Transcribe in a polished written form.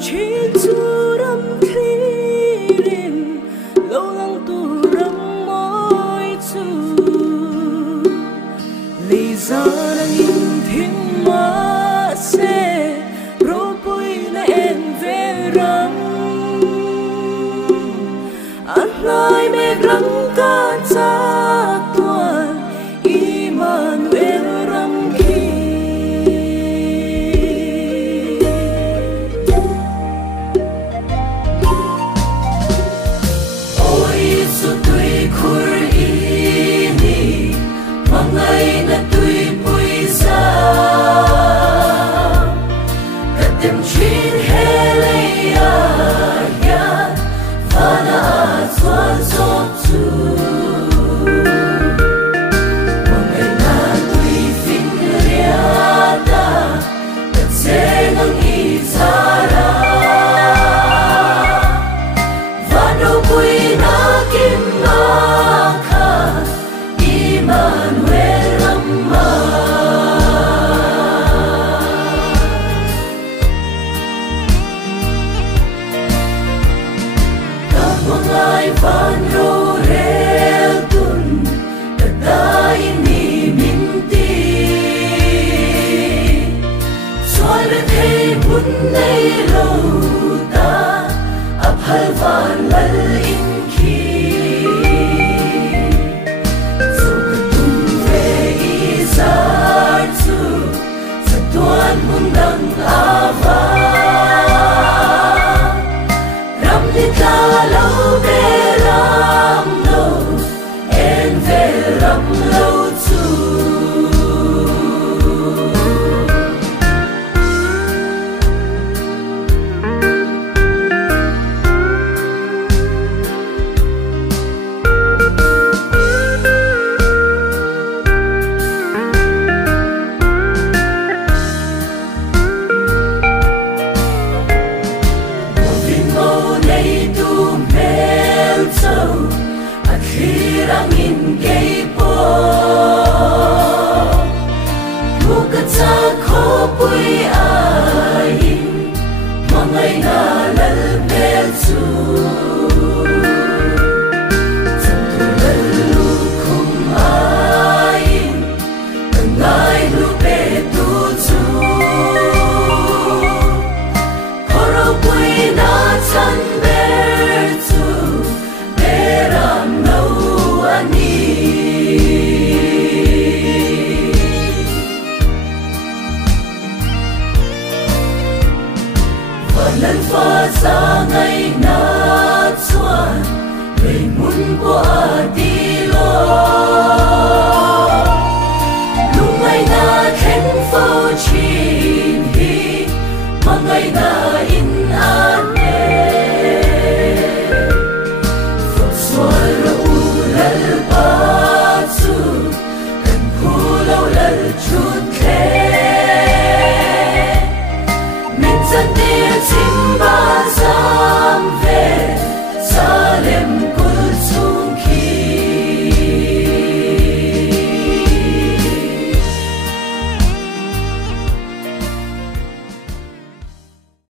chín chu đâm thiên lâu lăng tu răng môi chu lý do đang in thiên ma se ro pui na en ve răng anh nói mẹ răng ca cha tuan Emmanuel ram khi ôi su tui khur ini mangai na tui pui sa katem chin heleya ya vana chuan zop chu mangai na tui fin riata katse nang i zara vano pui na kim na kha Emmanuel amma Mangai van ro rel tun kadai ni minti soal thei bun nei lo ta aphal van lal in khi tum ve i zar chu satuan mundang ava ram ni ta lo ve ram no en ve ram lo chu rang in kei po muka cha kho pui ai mangai na lal bel chu chantu lal lu khum ai ngai lu pe tu chu khoro pui na chan ber chu beram no lần pha xa ngày na chuan người muốn qua đi lo lúc ngày na khen phao chín hi mà ngày na in an nè phật xoa lâu lal ba chu cần khu lâu lal chút thế mình chân đi